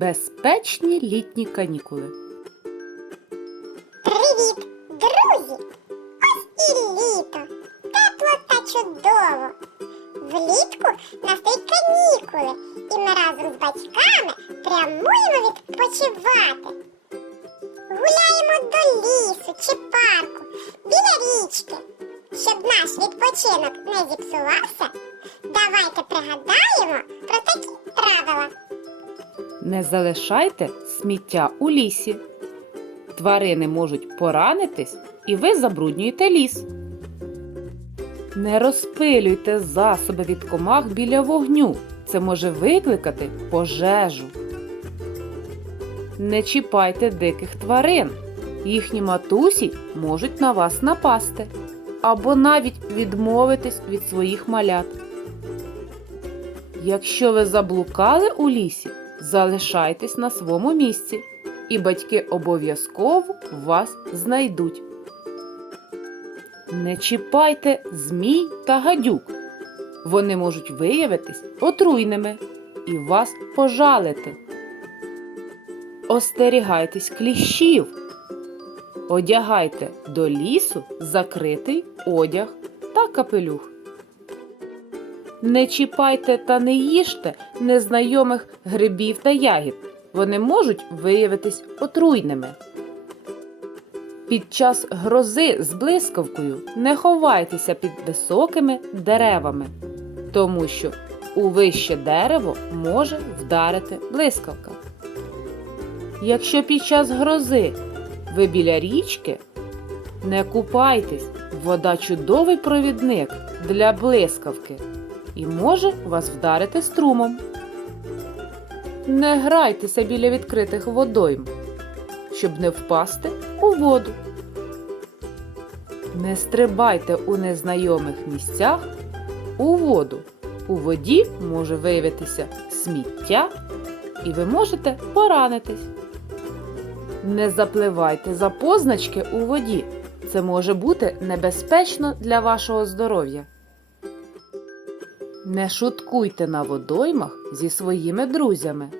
Безпечні літні канікули. Привіт, друзі! Ось і літо. Тепло та чудово. Влітку настають канікули, і ми разом з батьками прямуємо відпочивати. Гуляємо до лісу чи парку, біля річки. Щоб наш відпочинок не зіпсувався, давайте пригадаємо про такі правила. Не залишайте сміття у лісі. Тварини можуть поранитись, і ви забруднюєте ліс. Не розпилюйте засоби від комах біля вогню. Це може викликати пожежу. Не чіпайте диких тварин. Їхні матусі можуть на вас напасти або навіть відмовитись від своїх малят. Якщо ви заблукали у лісі, залишайтесь на своєму місці, і батьки обов'язково вас знайдуть. Не чіпайте змій та гадюк. Вони можуть виявитись отруйними і вас пожалити. Остерігайтесь кліщів. Одягайте до лісу закритий одяг та капелюх. Не чіпайте та не їжте незнайомих грибів та ягід. Вони можуть виявитись отруйними. Під час грози з блискавкою не ховайтеся під високими деревами, тому що у вище дерево може вдарити блискавка. Якщо під час грози ви біля річки, не купайтесь, вода чудовий провідник для блискавки і може вас вдарити струмом. Не грайтеся біля відкритих водойм, щоб не впасти у воду. Не стрибайте у незнайомих місцях у воду. У воді може виявитися сміття, і ви можете поранитись. Не запливайте за позначки у воді. Це може бути небезпечно для вашого здоров'я. Не шуткуйте на водоймах зі своїми друзями.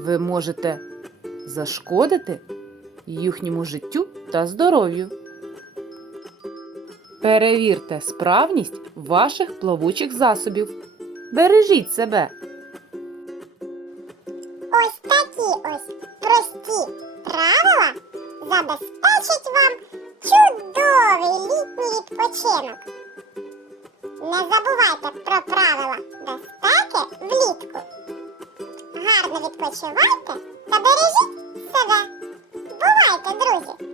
Ви можете зашкодити їхньому життю та здоров'ю. Перевірте справність ваших плавучих засобів. Бережіть себе. Ось такі ось прості правила забезпечать вам чудовий літній відпочинок. Не забувайте про правила безпеки влітку. Гарно відпочивайте та бережіть себе. Бувайте, друзі!